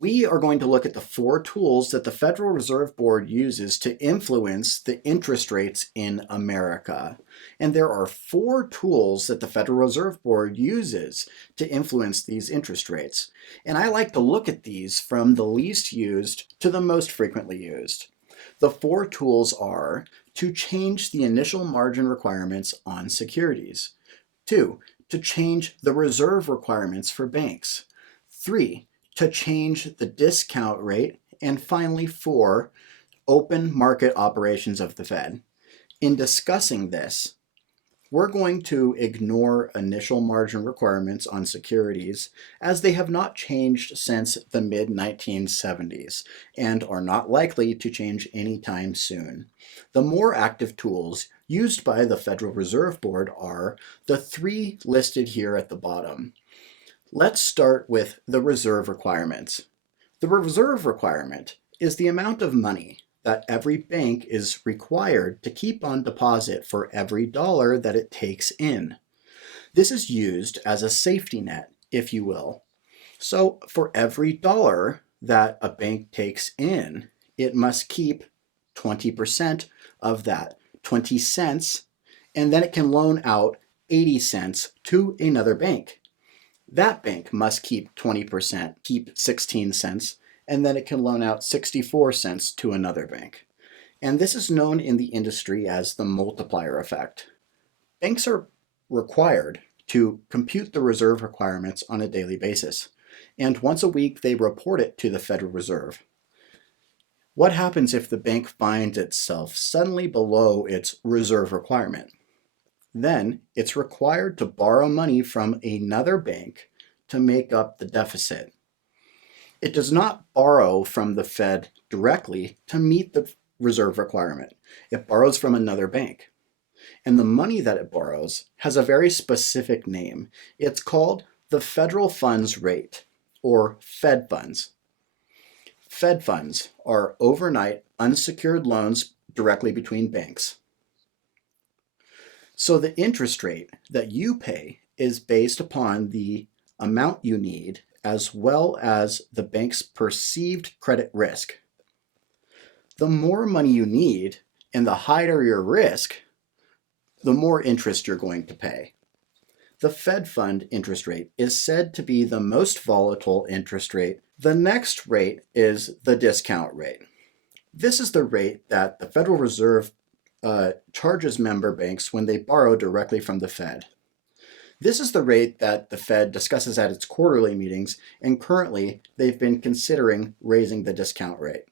We are going to look at the 4 tools that the Federal Reserve Board uses to influence the interest rates in America. And there are 4 tools that the Federal Reserve Board uses to influence these interest rates. And I like to look at these from the least used to the most frequently used. The 4 tools are to change the initial margin requirements on securities. 2, to change the reserve requirements for banks. 3, to change the discount rate, and finally 4, open market operations of the Fed. In discussing this, we're going to ignore initial margin requirements on securities as they have not changed since the mid-1970s and are not likely to change anytime soon. The more active tools used by the Federal Reserve Board are the 3 listed here at the bottom. Let's start with the reserve requirements. The reserve requirement is the amount of money that every bank is required to keep on deposit for every dollar that it takes in. This is used as a safety net, if you will. So for every dollar that a bank takes in, it must keep 20% of that, 20 cents, and then it can loan out 80 cents to another bank. That bank must keep 20%, keep 16 cents, and then it can loan out 64 cents to another bank. And this is known in the industry as the multiplier effect. Banks are required to compute the reserve requirements on a daily basis, and once a week they report it to the Federal Reserve. What happens if the bank finds itself suddenly below its reserve requirement? Then it's required to borrow money from another bank to make up the deficit. It does not borrow from the Fed directly to meet the reserve requirement. It borrows from another bank. And the money that it borrows has a very specific name. It's called the Federal Funds Rate, or Fed Funds. Fed funds are overnight unsecured loans directly between banks. So the interest rate that you pay is based upon the amount you need as well as the bank's perceived credit risk. The more money you need and the higher your risk, the more interest you're going to pay. The Fed fund interest rate is said to be the most volatile interest rate. The next rate is the discount rate. This is the rate that the Federal Reserve charges member banks when they borrow directly from the Fed. This is the rate that the Fed discusses at its quarterly meetings, and currently they've been considering raising the discount rate.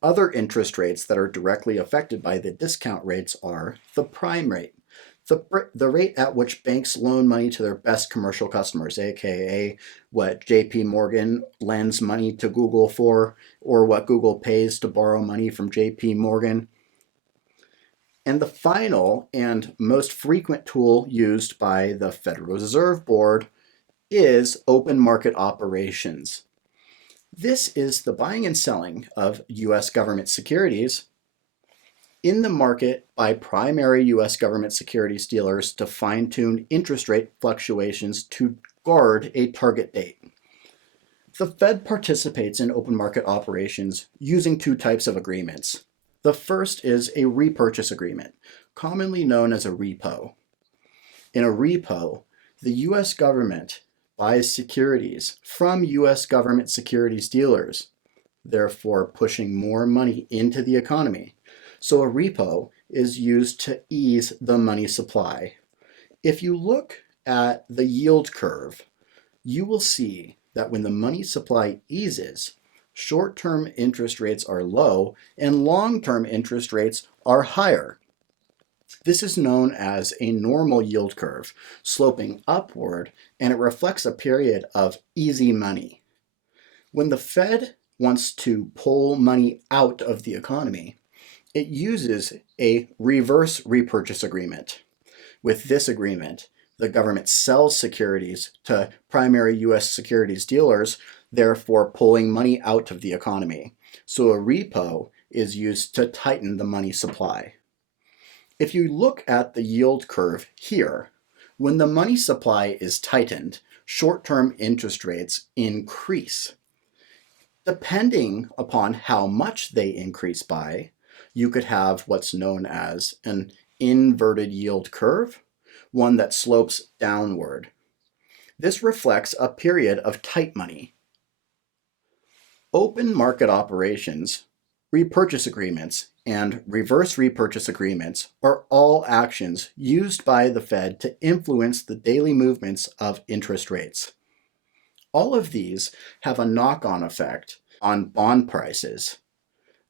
Other interest rates that are directly affected by the discount rates are the prime rate, the rate at which banks loan money to their best commercial customers, aka what JP Morgan lends money to Google for, or what Google pays to borrow money from JP Morgan. And the final and most frequent tool used by the Federal Reserve Board is open market operations. This is the buying and selling of U.S. government securities in the market by primary U.S. government securities dealers to fine-tune interest rate fluctuations to guard a target date. The Fed participates in open market operations using 2 types of agreements. The first is a repurchase agreement, commonly known as a repo. In a repo, the U.S. government buys securities from U.S. government securities dealers, therefore pushing more money into the economy. So a repo is used to ease the money supply. If you look at the yield curve, you will see that when the money supply eases, short-term interest rates are low and long-term interest rates are higher. This is known as a normal yield curve, sloping upward, and it reflects a period of easy money. When the Fed wants to pull money out of the economy, it uses a reverse repurchase agreement. With this agreement, the government sells securities to primary U.S. securities dealers, therefore pulling money out of the economy. So a repo is used to tighten the money supply. If you look at the yield curve here, when the money supply is tightened, short-term interest rates increase. Depending upon how much they increase by, you could have what's known as an inverted yield curve, one that slopes downward. This reflects a period of tight money. Open market operations, repurchase agreements, and reverse repurchase agreements are all actions used by the Fed to influence the daily movements of interest rates. All of these have a knock-on effect on bond prices.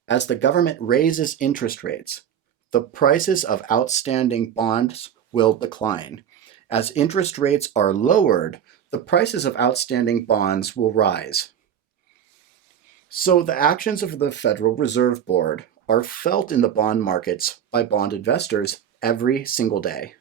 As the government raises interest rates, the prices of outstanding bonds will decline. As interest rates are lowered, the prices of outstanding bonds will rise. So the actions of the Federal Reserve Board are felt in the bond markets by bond investors every single day.